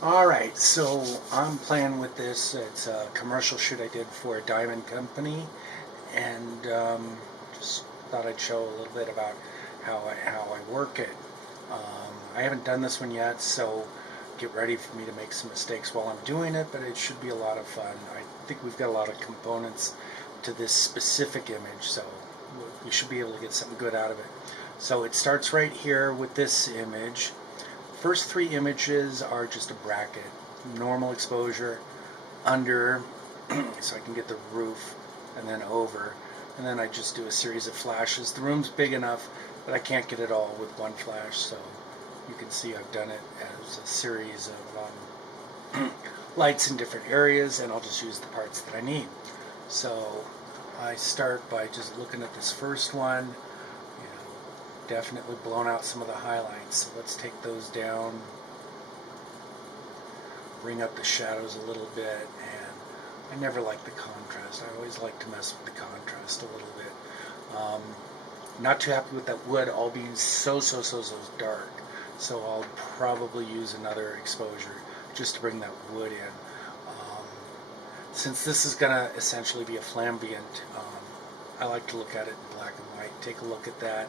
Alright, so I'm playing with this. It's a commercial shoot I did for a diamond company, and just thought I'd show a little bit about how I work it. I haven't done this one yet, so get ready for me to make some mistakes while I'm doing it, but it should be a lot of fun. I think we've got a lot of components to this specific image, so we should be able to get something good out of it. So it starts right here with this image. First three images are just a bracket, normal exposure, under, so I can get the roof, and then over, and then I just do a series of flashes. The room's big enough that I can't get it all with one flash, so you can see I've done it as a series of lights in different areas, and I'll just use the parts that I need. So I start by just looking at this first one. Definitely blown out some of the highlights, so let's take those down, bring up the shadows a little bit, and I never like the contrast. I always like to mess with the contrast a little bit. Not too happy with that wood all being so dark, so I'll probably use another exposure just to bring that wood in. Since this is going to essentially be a flambient, I like to look at it in black and white. Take a look at that.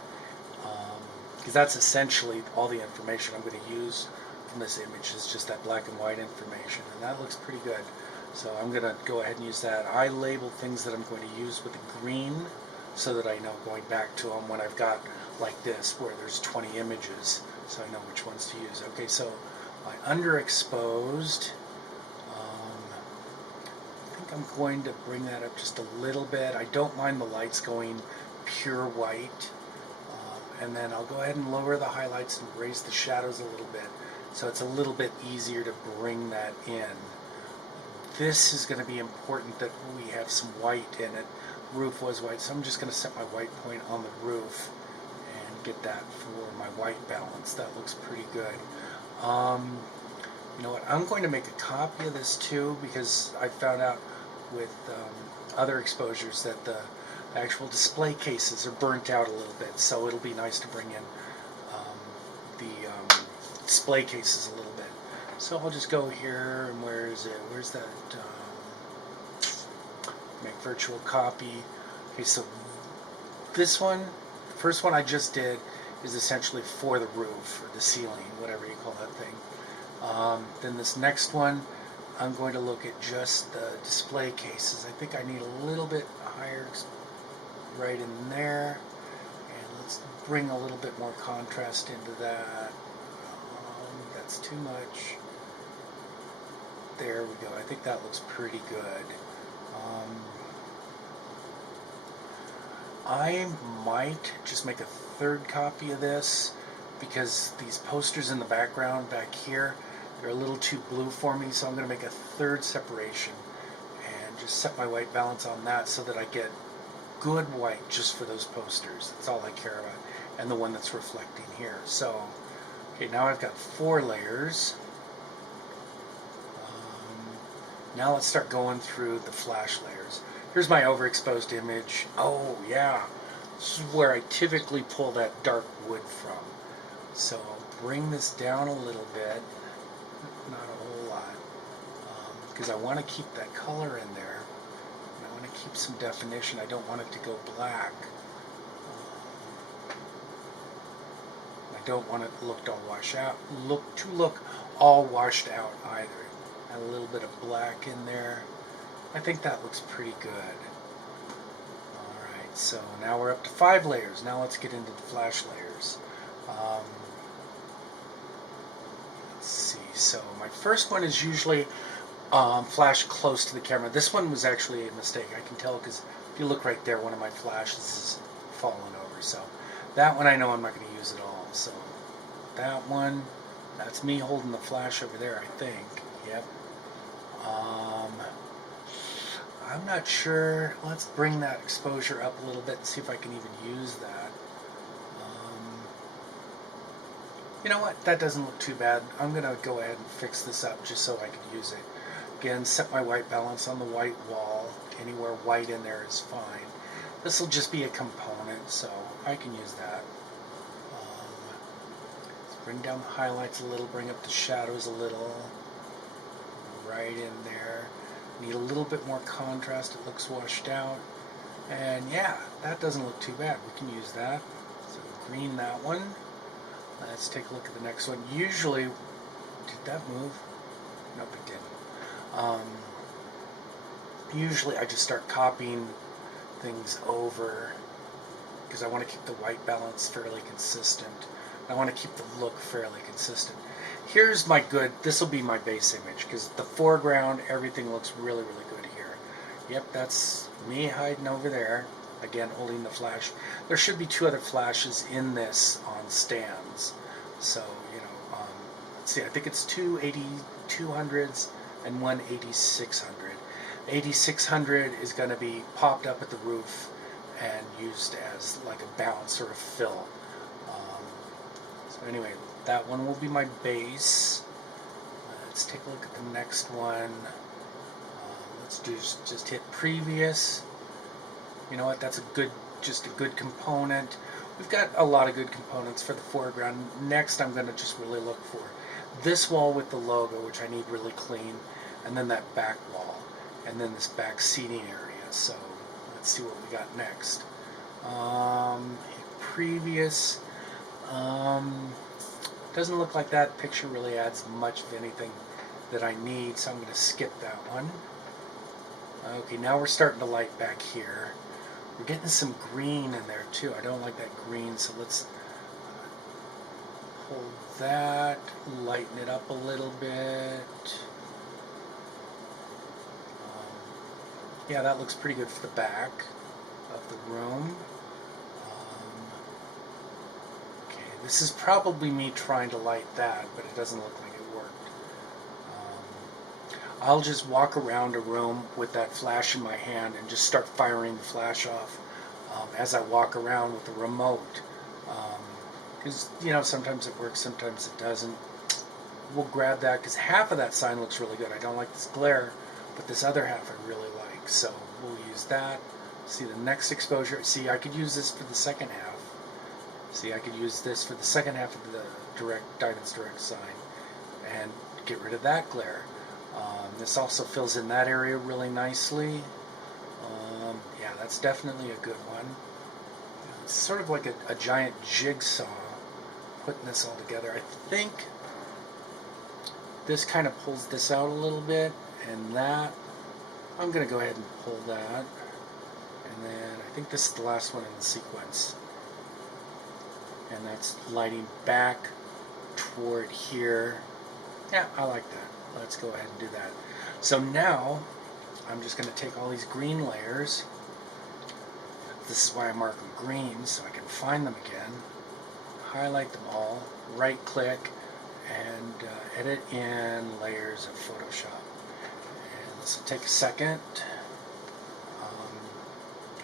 Because that's essentially all the information I'm going to use from this image is just that black and white information, and that looks pretty good. So I'm going to go ahead and use that. I label things that I'm going to use with a green so that I know going back to them when I've got like this where there's 20 images, so I know which ones to use. Okay, so my underexposed, I think I'm going to bring that up just a little bit. I don't mind the lights going pure white. And then I'll go ahead and lower the highlights and raise the shadows a little bit, so it's a little bit easier to bring that in. This is going to be important that we have some white in it. The roof was white, so I'm just going to set my white point on the roof and get that for my white balance. That looks pretty good. You know what, I'm going to make a copy of this too, because I found out with other exposures that the actual display cases are burnt out a little bit, so it'll be nice to bring in the display cases a little bit. So I'll just go here, and where is it? Where's that? Make virtual copy. Okay, so this one, the first one I just did, is essentially for the roof or the ceiling, whatever you call that thing. Then this next one, I'm going to look at just the display cases. I think I need a little bit higher right in there, and let's bring a little bit more contrast into that. That's too much. There we go. I think that looks pretty good. I might just make a third copy of this, because these posters in the background back here, they're a little too blue for me, so I'm going to make a third separation and just set my white balance on that so that I get good white just for those posters. That's all I care about, and the one that's reflecting here. So, okay, now I've got 4 layers. Now let's start going through the flash layers. Here's my overexposed image. Oh yeah, this is where I typically pull that dark wood from. So I'll bring this down a little bit, not a whole lot, because I want to keep that color in there. Keep some definition. I don't want it to go black. I don't want it to look all washed out. Look all washed out either. Add a little bit of black in there. I think that looks pretty good. Alright, so now we're up to 5 layers. Now let's get into the flash layers. Let's see. So my first one is usually flash close to the camera. This one was actually a mistake. I can tell because if you look right there, one of my flashes is fallen over. So that one I know I'm not going to use at all. So that one, that's me holding the flash over there, I think. Yep. I'm not sure. Let's bring that exposure up a little bit and see if I can even use that. You know what? That doesn't look too bad. I'm going to go ahead and fix this up just so I can use it. Again, set my white balance on the white wall. Anywhere white in there is fine. This will just be a component, so I can use that. Let's bring down the highlights a little, bring up the shadows a little. right in there. Need a little bit more contrast. It looks washed out. And yeah, that doesn't look too bad. We can use that. So green that one. Let's take a look at the next one. Usually, did that move? Nope, it didn't. Usually I just start copying things over because I want to keep the white balance fairly consistent. I want to keep the look fairly consistent. Here's my good, this will be my base image because the foreground, everything looks really, really good here. Yep, that's me hiding over there. Again, holding the flash. There should be 2 other flashes in this on stands. So, you know, let's see, I think it's 2 8200s and one 8600. 8600 is going to be popped up at the roof and used as like a balance sort of fill. So anyway, that one will be my base. Let's take a look at the next one. Let's just hit previous. You know what? That's just a good component. We've got a lot of good components for the foreground. Next, I'm going to just really look for this wall with the logo, which I need really clean, and then that back wall, and then this back seating area. So let's see what we got next. Hit previous. Doesn't look like that picture really adds much of anything that I need, so I'm going to skip that one. Okay, now we're starting to light back here. We're getting some green in there too. I don't like that green, so let's hold that, lighten it up a little bit. Yeah, that looks pretty good for the back of the room. This is probably me trying to light that, but it doesn't look like it worked. I'll just walk around a room with that flash in my hand and just start firing the flash off as I walk around with the remote. Because, you know, sometimes it works, sometimes it doesn't. We'll grab that because half of that sign looks really good. I don't like this glare, but this other half I really like. So we'll use that. See the next exposure. See, I could use this for the second half. See, I could use this for the second half of the Diamond's Direct sign and get rid of that glare. This also fills in that area really nicely. Yeah, that's definitely a good one. It's sort of like a giant jigsaw putting this all together. I think this kind of pulls this out a little bit, and that, I'm going to go ahead and pull that. And then I think this is the last one in the sequence. And that's lighting back toward here. Yeah, I like that. Let's go ahead and do that. So now, I'm just going to take all these green layers. This is why I mark them green, so I can find them again. Highlight them all, right click, and edit in layers of Photoshop. And this will take a second.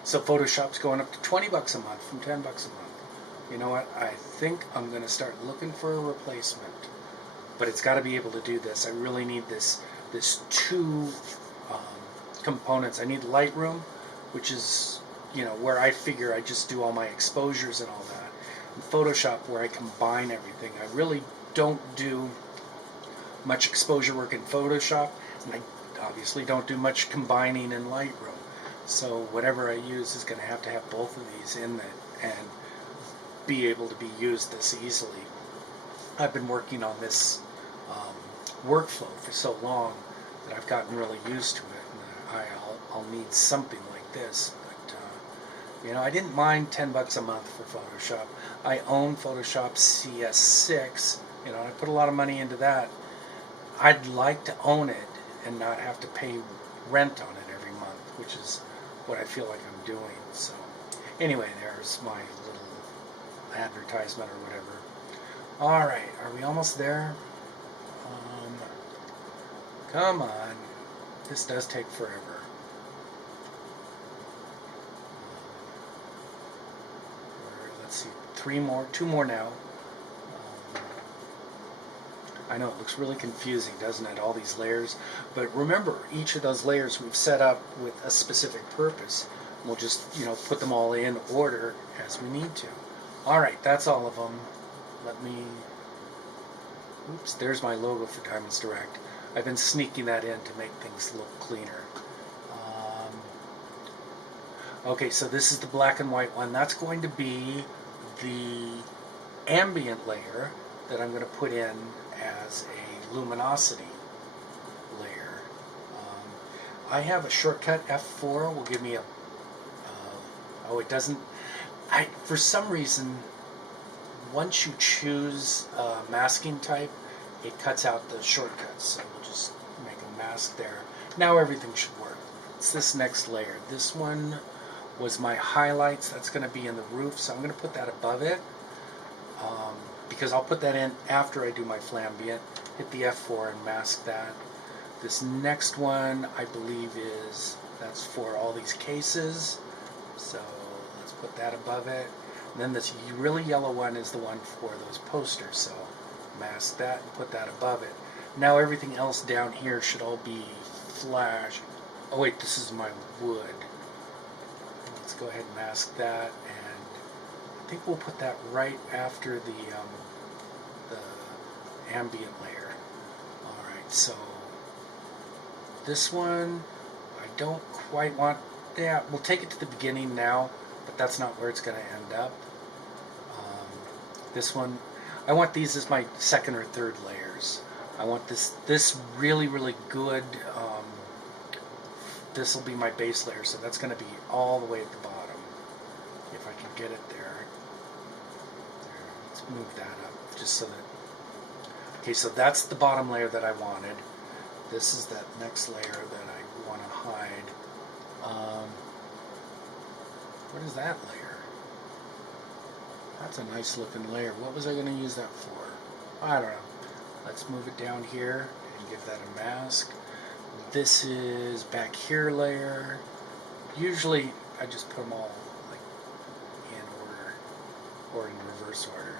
So Photoshop's going up to 20 bucks a month from 10 bucks a month. You know what, I think I'm going to start looking for a replacement, but it's got to be able to do this. I really need this 2 components. I need Lightroom, which is, you know, where I figure I just do all my exposures and all that, and Photoshop, where I combine everything. I really don't do much exposure work in Photoshop, and I obviously don't do much combining in Lightroom. So whatever I use is going to have both of these in it and be able to be used this easily. I've been working on this workflow for so long that I've gotten really used to it, and I'll need something like this. But you know, I didn't mind 10 bucks a month for Photoshop. I own Photoshop CS6. You know, I put a lot of money into that. I'd like to own it and not have to pay rent on it every month, which is what I feel like I'm doing. So anyway, there's my little advertisement or whatever. Alright, are we almost there? Come on. This does take forever. Let's see, 2 more now. I know it looks really confusing, doesn't it? All these layers. But remember, each of those layers we've set up with a specific purpose. We'll just, you know, put them all in order as we need to. Alright, that's all of them. Let me... Oops, there's my logo for Diamond's Direct. I've been sneaking that in to make things look cleaner. Okay, so this is the black and white one. That's going to be the ambient layer that I'm going to put in as a luminosity layer. I have a shortcut, F4 will give me a, oh it doesn't, for some reason, once you choose masking type, it cuts out the shortcuts, so we'll just make a mask there. Now everything should work. It's this next layer. This one was my highlights. That's going to be in the roof, so I'm going to put that above it because I'll put that in after I do my flambient. Hit the F4 and mask that. This next one I believe that's for all these cases, so let's put that above it. And then this really yellow one is the one for those posters, so mask that and put that above it. Now everything else down here should all be flash. Oh wait, this is my wood. Let's go ahead and mask that, and I think we'll put that right after the ambient layer. Alright, so this one I don't quite want, yeah, we'll take it to the beginning now, but that's not where it's going to end up. This one, I want these as my second or third layers. I want this really, really good, this will be my base layer, so that's going to be all the way at the bottom, if I can get it there. Let's move that up, just so that, okay, so that's the bottom layer that I wanted. This is that next layer that I want to hide. What is that layer? That's a nice looking layer. What was I going to use that for? I don't know. Let's move it down here and give that a mask. This is back here layer. Usually I just put them all like in order or in reverse order.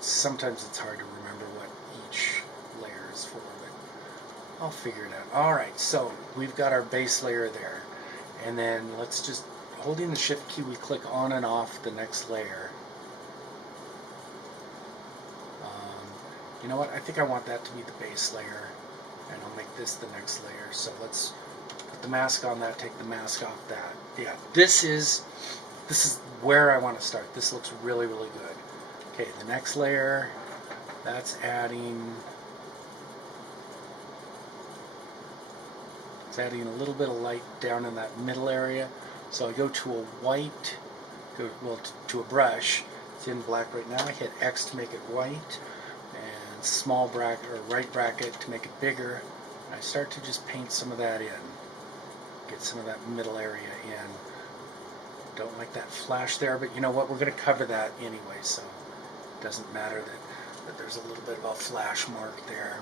Sometimes it's hard to remember what each layer is for, but I'll figure it out. Alright, so we've got our base layer there. And then let's just, holding the shift key, we click on and off the next layer. You know what, I think I want that to be the base layer, and I'll make this the next layer. So let's put the mask on that, take the mask off that. Yeah, this is where I want to start. This looks really, really good. Okay, the next layer, that's adding, it's adding a little bit of light down in that middle area. So I go to a white, to a brush. It's in black right now. I hit X to make it white, and small bracket or right bracket to make it bigger. And I start to just paint some of that in, get some of that middle area in. Don't like that flash there, but you know what? We're going to cover that anyway, so it doesn't matter that there's a little bit of a flash mark there.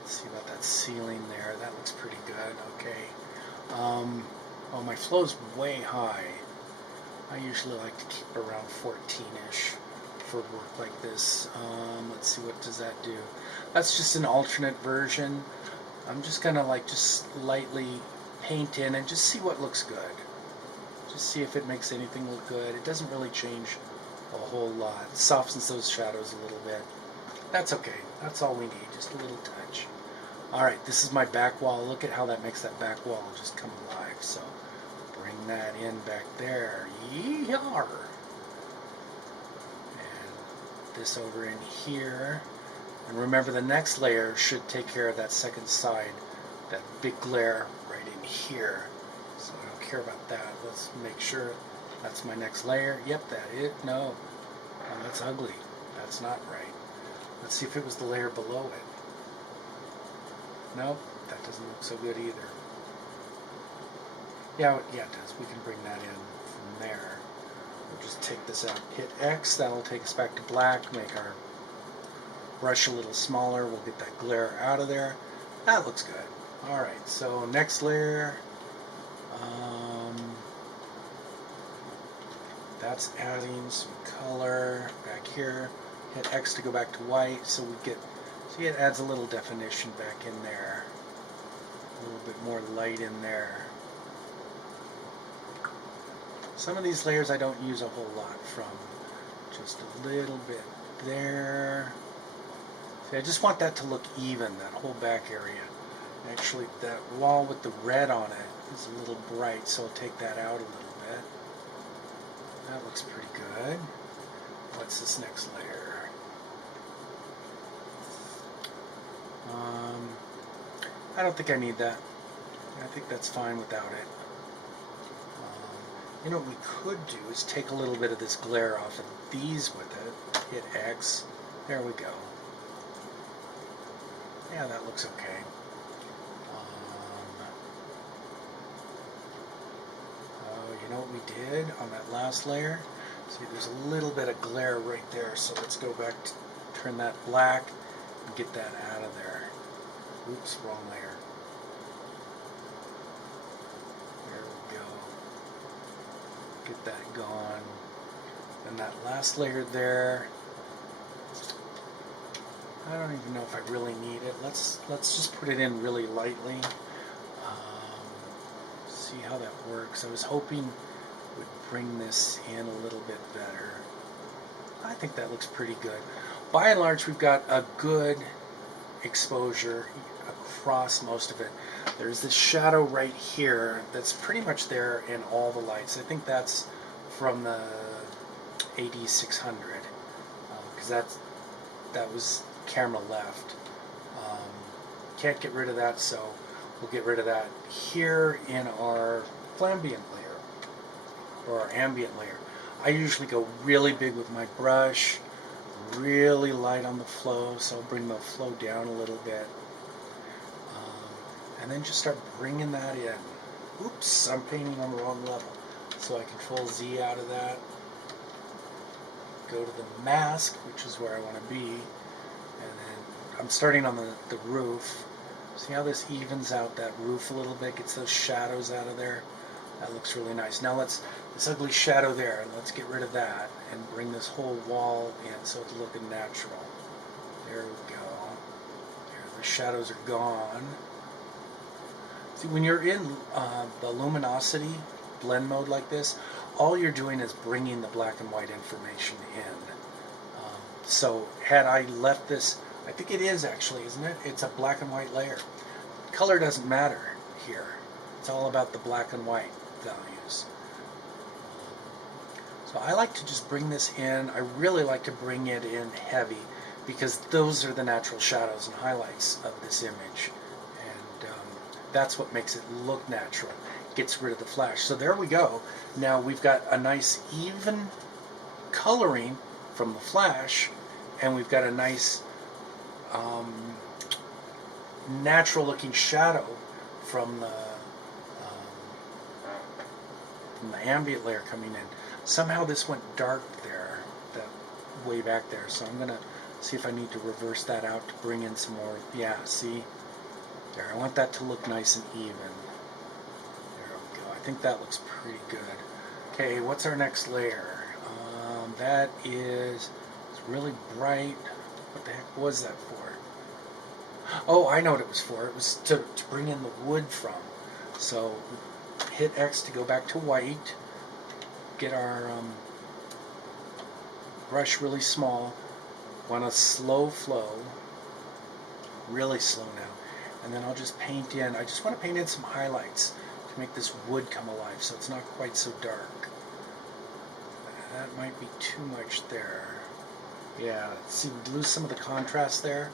Let's see about that ceiling there. That looks pretty good. Okay. Oh, my flow's way high. I usually like to keep around 14-ish for work like this. Let's see, what does that do? That's just an alternate version. I'm just gonna just lightly paint in and just see what looks good. Just see if it makes anything look good. It doesn't really change a whole lot. It softens those shadows a little bit. That's okay. That's all we need. Just a little touch. Alright, this is my back wall. Look at how that makes that back wall just come alive. So bring that in back there. Yee-yar! And this over in here. And remember, the next layer should take care of that second side, that big glare right in here. So I don't care about that. Let's make sure that's my next layer. Yep, that it. No. Oh, that's ugly. That's not right. Let's see if it was the layer below it. Nope, that doesn't look so good either. Yeah, it does. We can bring that in from there. We'll just take this out. Hit X. That'll take us back to black. Make our brush a little smaller. We'll get that glare out of there. That looks good. Alright, so next layer. That's adding some color back here. Hit X to go back to white, so we get, see, it adds a little definition back in there. A little bit more light in there. Some of these layers I don't use a whole lot from. Just a little bit there. See, I just want that to look even, that whole back area. Actually, that wall with the red on it is a little bright, so I'll take that out a little bit. That looks pretty good. What's this next layer? I don't think I need that. I think that's fine without it. You know what we could do is take a little bit of this glare off of these with it. Hit X. There we go. Yeah, that looks okay. You know what we did on that last layer? See, there's a little bit of glare right there, so let's go back to turn that black and get that out of there. Oops, wrong layer. There we go. Get that gone. And that last layer there, I don't even know if I really need it. Let's just put it in really lightly. See how that works. I was hoping it would bring this in a little bit better. I think that looks pretty good. By and large, we've got a good exposure across most of it. There's this shadow right here that's pretty much there in all the lights. I think that's from the AD600 because that was camera left. Can't get rid of that, so we'll get rid of that here in our flambient layer or our ambient layer. I usually go really big with my brush, really light on the flow, so I'll bring the flow down a little bit. And then just start bringing that in. Oops, I'm painting on the wrong level. So I Control Z out of that. Go to the mask, which is where I want to be. And then I'm starting on the roof. See how this evens out that roof a little bit, gets those shadows out of there? That looks really nice. Now this ugly shadow there, let's get rid of that and bring this whole wall in so it's looking natural. There we go. There, the shadows are gone. See, when you're in the luminosity blend mode like this, all you're doing is bringing the black and white information in. So had I left this, I think it is actually, isn't it? It's a black and white layer. Color doesn't matter here. It's all about the black and white values. So I like to just bring this in. I really like to bring it in heavy because those are the natural shadows and highlights of this image. And that's what makes it look natural. Gets rid of the flash. So there we go. Now we've got a nice even coloring from the flash, and we've got a nice natural looking shadow from the ambient layer coming in. Somehow this went dark there, that way back there, so I'm going to see if I need to reverse that out to bring in some more. Yeah, see? There, I want that to look nice and even. There we go. I think that looks pretty good. Okay, what's our next layer? That is, it's really bright. What the heck was that for? Oh, I know what it was for. It was to bring in the wood from. So hit X to go back to white. Get our brush really small. Want a slow flow. Really slow now. And then I'll just paint in. I just want to paint in some highlights to make this wood come alive so it's not quite so dark. That might be too much there. Yeah, see, we lose some of the contrast there.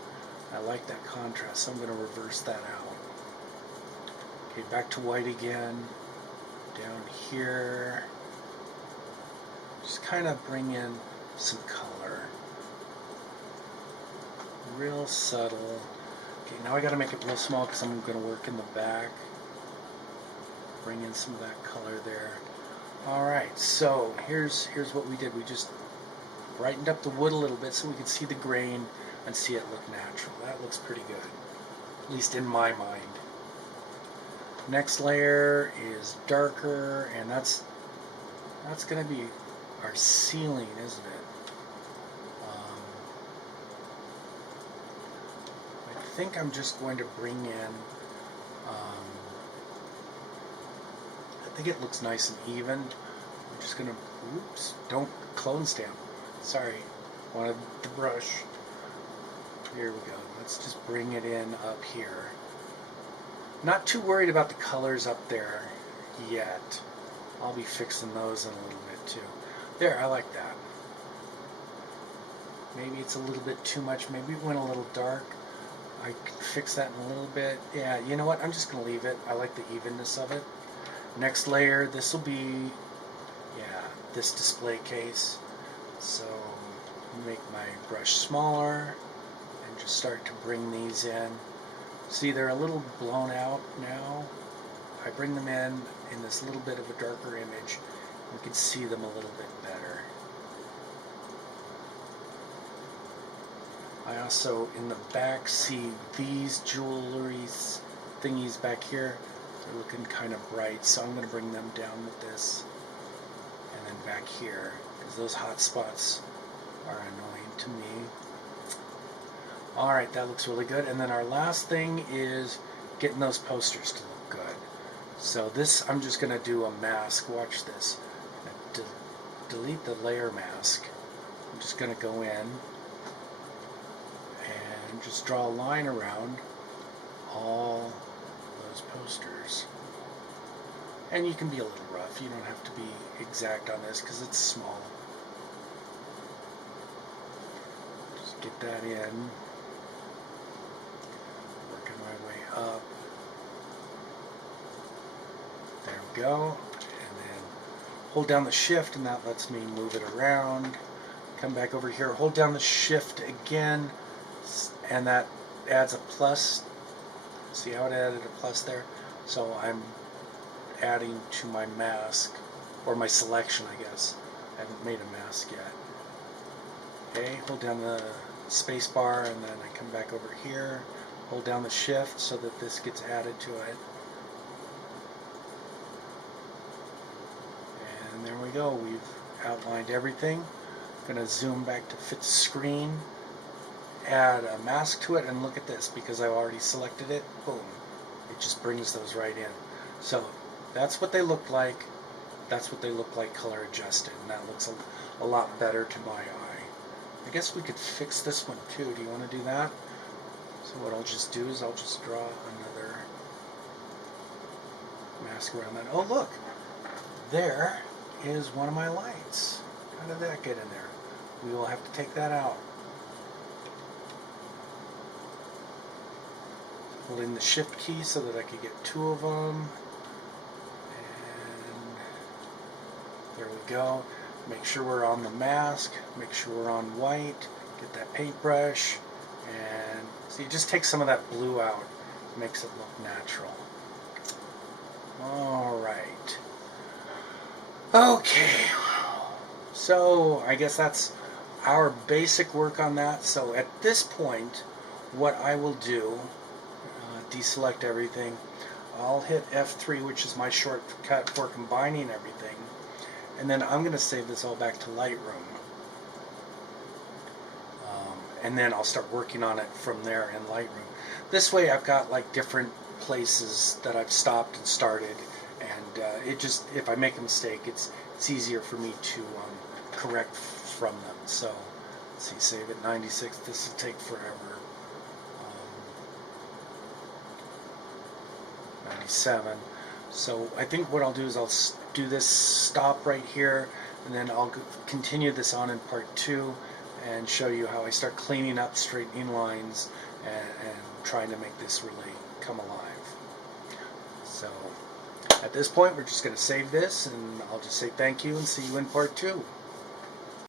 I like that contrast, so I'm going to reverse that out. Okay, back to white again. Down here. Just kind of bring in some color. Real subtle. Okay, now I got to make it real small because I'm going to work in the back. Bring in some of that color there. Alright, so here's what we did. We just brightened up the wood a little bit so we could see the grain and see it look natural. That looks pretty good, at least in my mind. Next layer is darker, and that's going to be our ceiling, isn't it? I think I'm just going to bring in think it looks nice and even. I'm just gonna, oops, don't clone stamp. Sorry, wanted the brush. Here we go. Let's just bring it in up here. Not too worried about the colors up there yet. I'll be fixing those in a little bit too. There, I like that. Maybe it's a little bit too much. Maybe it went a little dark. I could fix that in a little bit. Yeah, you know what? I'm just going to leave it. I like the evenness of it. Next layer, this will be, yeah, this display case. So make my brush smaller and just start to bring these in. See, they're a little blown out now. I bring them in this little bit of a darker image. You can see them a little bit better. I also, in the back, see these jewelry thingies back here. They're looking kind of bright, so I'm going to bring them down with this. And then back here, because those hot spots are annoying to me. Alright, that looks really good. And then our last thing is getting those posters to look good. So this, I'm just going to do a mask. Watch this. Delete the layer mask. I'm just going to go in and just draw a line around all those posters. And you can be a little rough. You don't have to be exact on this because it's small. Just get that in. Working my way up. There we go. And then hold down the shift and that lets me move it around. Come back over here, hold down the shift again, and that adds a plus. See how it added a plus there? So I'm adding to my mask, or my selection, I guess. I haven't made a mask yet. Okay, hold down the space bar, and then I come back over here, hold down the shift so that this gets added to it. And there we go, we've outlined everything. Going to zoom back to fit the screen, add a mask to it, and look at this, because I've already selected it, boom, it just brings those right in. So that's what they look like. That's what they look like color adjusted, and that looks a lot better to my eye. I guess we could fix this one too. Do you want to do that? So what I'll just do is I'll just draw another mask around that. Oh look, there is one of my lights. How did that get in there? We will have to take that out. Holding the shift key so that I could get two of them. And there we go. Make sure we're on the mask. Make sure we're on white. Get that paintbrush. And see, just take some of that blue out. Makes it look natural. Alright. Okay. So I guess that's our basic work on that. So at this point, what I will do, deselect everything. I'll hit F3, which is my shortcut for combining everything. And then I'm going to save this all back to Lightroom. And then I'll start working on it from there in Lightroom. This way I've got like different places that I've stopped and started. And it just, if I make a mistake, it's easier for me to correct from them. So, let's see, save it 96. This will take forever. 97. So I think what I'll do is I'll do this stop right here, and then I'll continue this on in part 2 and show you how I start cleaning up, straightening lines, and trying to make this really come alive. So at this point, we're just going to save this, and I'll just say thank you and see you in part 2.